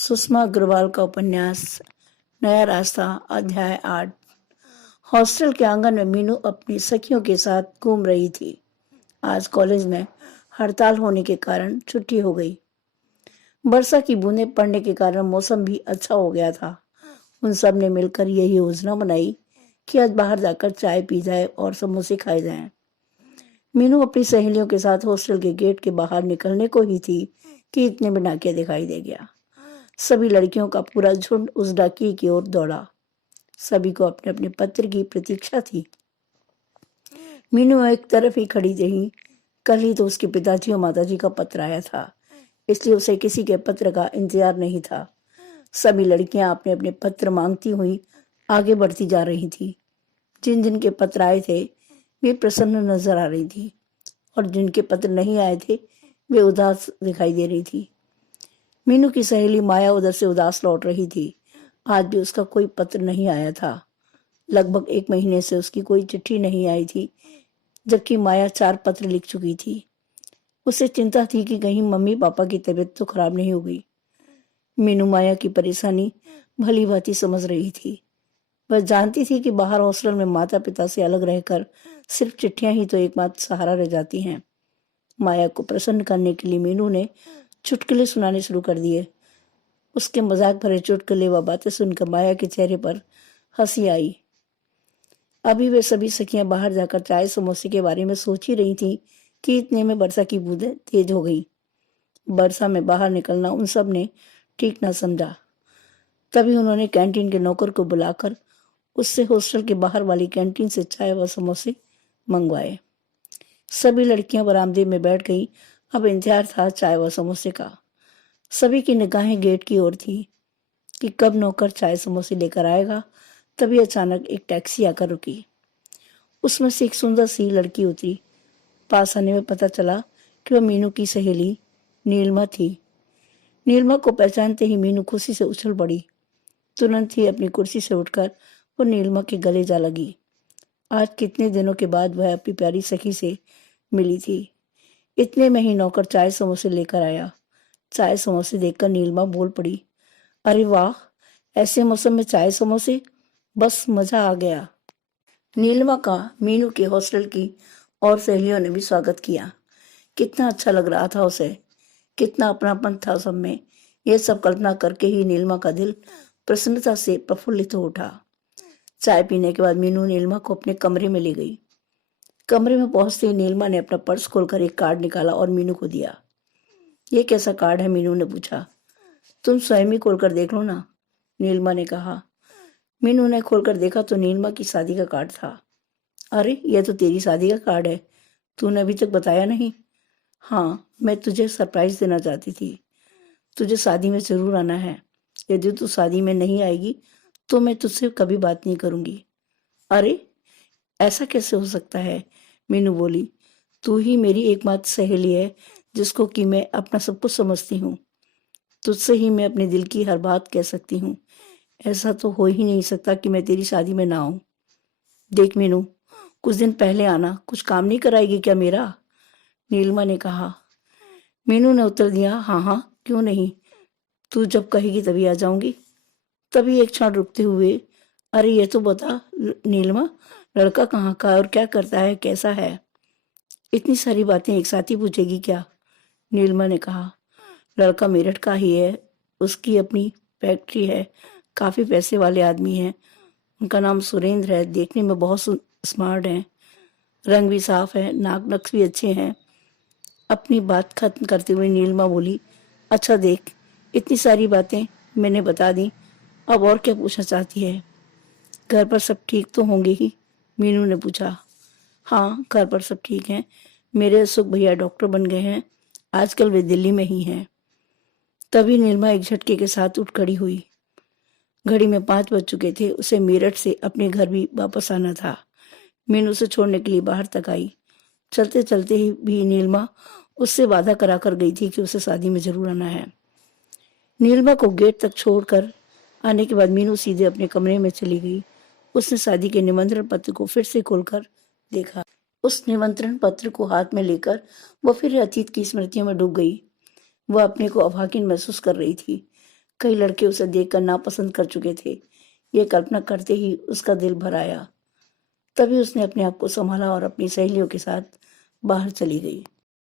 सुषमा अग्रवाल का उपन्यास नया रास्ता अध्याय 8। हॉस्टल के आंगन में मीनू अपनी सखियों के साथ घूम रही थी। आज कॉलेज में हड़ताल होने के कारण छुट्टी हो गई। वर्षा की बूंदें पड़ने के कारण मौसम भी अच्छा हो गया था। उन सब ने मिलकर यही योजना बनाई कि आज बाहर जाकर चाय पी जाए और समोसे खाए जाएं। मीनू अपनी सहेलियों के साथ हॉस्टल के गेट के बाहर निकलने को ही थी कि इतने में डाकिया दिखाई दे गया। सभी लड़कियों का पूरा झुंड उस डाकिये की ओर दौड़ा। सभी को अपने अपने पत्र की प्रतीक्षा थी। मीनू एक तरफ ही खड़ी रही। कल ही तो उसके पिताजी और माताजी का पत्र आया था, इसलिए उसे किसी के पत्र का इंतजार नहीं था। सभी लड़कियां अपने अपने पत्र मांगती हुई आगे बढ़ती जा रही थी। जिन जिन के पत्र आए थे वे प्रसन्न नजर आ रही थी और जिनके पत्र नहीं आए थे वे उदास दिखाई दे रही थी। मीनू की सहेली माया उधर से उदास लौट रही थी। आज भी उसका कोई पत्र नहीं आया था। लगभग 1 महीने से उसकी कोई चिट्ठी नहीं आई थी, जबकि माया 4 पत्र लिख चुकी थी। उसे चिंता थी कि कहीं मम्मी पापा की तबीयत तो खराब नहीं हो गई। मीनू माया की परेशानी भली भांति समझ रही थी। वह जानती थी कि बाहर हॉस्टल में माता पिता से अलग रहकर सिर्फ चिट्ठियां ही तो एकमात्र सहारा रह जाती हैं। माया को प्रसन्न करने के लिए मीनू ने चुटकुले सुनाने शुरू कर दिए। उसके मजाक भरे चुटकुले व बातें सुनकर माया के चेहरे पर हंसी आई। अभी वे सभी सखियां बाहर जाकर चाय समोसे के बारे में सोच ही रही थी कि इतने में वर्षा की बूंदें तेज हो गई। वर्षा में बाहर निकलना उन सब ने ठीक न समझा। तभी उन्होंने कैंटीन के नौकर को बुलाकर उससे हॉस्टल के बाहर वाली कैंटीन से चाय व समोसे मंगवाए। सभी लड़कियां बरामदे में बैठ गई। अब इंतजार था चाय व समोसे का। सभी की निगाहें गेट की ओर थी कि कब नौकर चाय समोसे लेकर आएगा। तभी अचानक एक टैक्सी आकर रुकी। उसमें से एक सुंदर सी लड़की उतरी। पास आने में पता चला कि वह मीनू की सहेली नीलिमा थी। नीलिमा को पहचानते ही मीनू खुशी से उछल पड़ी। तुरंत ही अपनी कुर्सी से उठकर वो नीलिमा के गले जा लगी। आज कितने दिनों के बाद वह अपनी प्यारी सखी से मिली थी। इतने में ही नौकर चाय समोसे लेकर आया। चाय समोसे देखकर नीलिमा बोल पड़ी, अरे वाह, ऐसे मौसम में चाय समोसे, बस मजा आ गया। नीलिमा का मीनू के हॉस्टल की और सहेलियों ने भी स्वागत किया। कितना अच्छा लग रहा था उसे, कितना अपनापन था सब में। यह सब कल्पना करके ही नीलिमा का दिल प्रसन्नता से प्रफुल्लित हो उठा। चाय पीने के बाद मीनू नीलिमा को अपने कमरे में ले गई। कमरे में पहुंचते ही नीलिमा ने अपना पर्स खोलकर एक कार्ड निकाला और मीनू को दिया। ये कैसा कार्ड है? मीनू ने पूछा। तुम स्वयं ही खोलकर देख लो ना, नीलिमा ने कहा। मीनू ने खोलकर देखा तो नीलिमा की शादी का कार्ड था। अरे, यह तो तेरी शादी का कार्ड है, तूने अभी तक बताया नहीं। हाँ, मैं तुझे सरप्राइज देना चाहती थी। तुझे शादी में जरूर आना है। यदि तू शादी में नहीं आएगी तो मैं तुझसे कभी बात नहीं करूंगी। अरे, ऐसा कैसे हो सकता है? मीनू बोली। तू ही मेरी एकमात्र सहेली है जिसको कि मैं अपना सब कुछ समझती हूँ। तुझसे ही मैं अपने दिल की हर बात कह सकती हूँ। ऐसा तो हो ही नहीं सकता कि मैं तेरी शादी में ना आऊं। देख मीनू, कुछ दिन पहले आना। कुछ काम नहीं कराएगी क्या मेरा? नीलिमा ने कहा। मीनू ने उत्तर दिया, हाँ हाँ, क्यों नहीं, तू जब कहेगी तभी आ जाऊंगी। तभी एक क्षण रुकते हुए, अरे ये तो बता नीलिमा, लड़का कहाँ का है और क्या करता है, कैसा है? इतनी सारी बातें एक साथ ही पूछेगी क्या? नीलिमा ने कहा। लड़का मेरठ का ही है, उसकी अपनी फैक्ट्री है, काफी पैसे वाले आदमी हैं। उनका नाम सुरेंद्र है, देखने में बहुत स्मार्ट है, रंग भी साफ है, नाक नक्श भी अच्छे हैं। अपनी बात खत्म करते हुए नीलिमा बोली, अच्छा देख, इतनी सारी बातें मैंने बता दी, अब और क्या पूछना चाहती है? घर पर सब ठीक तो होंगे ही? मीनू ने पूछा। हाँ, घर पर सब ठीक हैं। मेरे अशोक भैया डॉक्टर बन गए हैं, आजकल वे दिल्ली में ही हैं। तभी नीलिमा एक झटके के साथ उठ खड़ी हुई। घड़ी में 5 बज चुके थे। उसे मेरठ से अपने घर भी वापस आना था। मीनू उसे छोड़ने के लिए बाहर तक आई। चलते चलते ही भी नीलिमा उससे वादा करा कर गई थी कि उसे शादी में जरूर आना है। नीलिमा को गेट तक छोड़कर आने के बाद मीनू सीधे अपने कमरे में चली गई। उसने शादी के निमंत्रण पत्र को फिर से खोलकर देखा। उस निमंत्रण पत्र को हाथ में लेकर वो फिर अतीत की स्मृतियों में डूब गई। वह अपने को अभागिन महसूस कर रही थी। कई लड़के उसे देखकर नापसंद कर चुके थे। ये कल्पना करते ही उसका दिल भर आया। तभी उसने अपने आप को संभाला और अपनी सहेलियों के साथ बाहर चली गई।